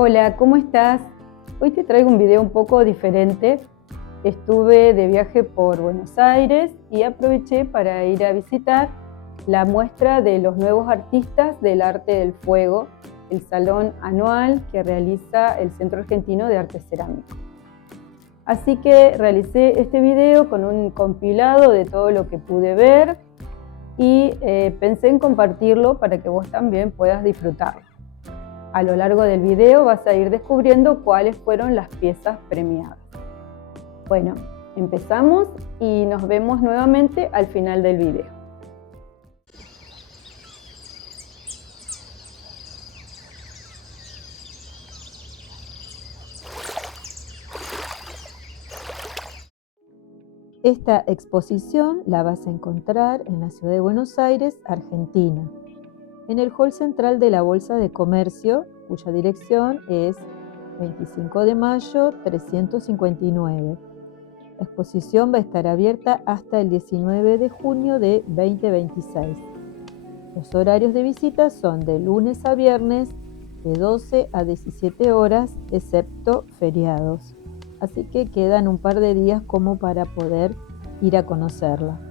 Hola, ¿cómo estás? Hoy te traigo un video un poco diferente. Estuve de viaje por Buenos Aires y aproveché para ir a visitar la muestra de los nuevos artistas del arte del fuego, el salón anual que realiza el Centro Argentino de Arte Cerámico. Así que realicé este video con un compilado de todo lo que pude ver y pensé en compartirlo para que vos también puedas disfrutarlo. A lo largo del video vas a ir descubriendo cuáles fueron las piezas premiadas. Bueno, empezamos y nos vemos nuevamente al final del video. Esta exposición la vas a encontrar en la ciudad de Buenos Aires, Argentina, en el hall central de la Bolsa de Comercio, cuya dirección es 25 de mayo 359. La exposición va a estar abierta hasta el 19 de junio de 2026. Los horarios de visita son de lunes a viernes de 12 a 17 horas, excepto feriados. Así que quedan un par de días como para poder ir a conocerla.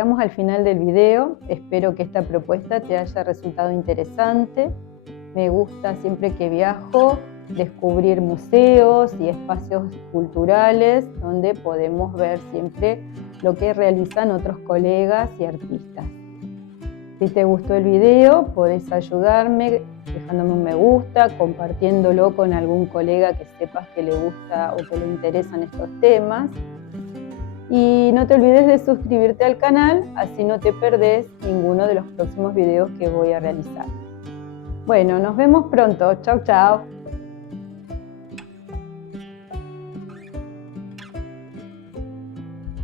llegamos al final del video. Espero que esta propuesta te haya resultado interesante. Me gusta siempre que viajo descubrir museos y espacios culturales donde podemos ver siempre lo que realizan otros colegas y artistas. Si te gustó el video, podés ayudarme dejándome un me gusta, compartiéndolo con algún colega que sepas que le gusta o que le interesan estos temas. Y no te olvides de suscribirte al canal, así no te perdés ninguno de los próximos videos que voy a realizar. Bueno, nos vemos pronto. Chau, chau.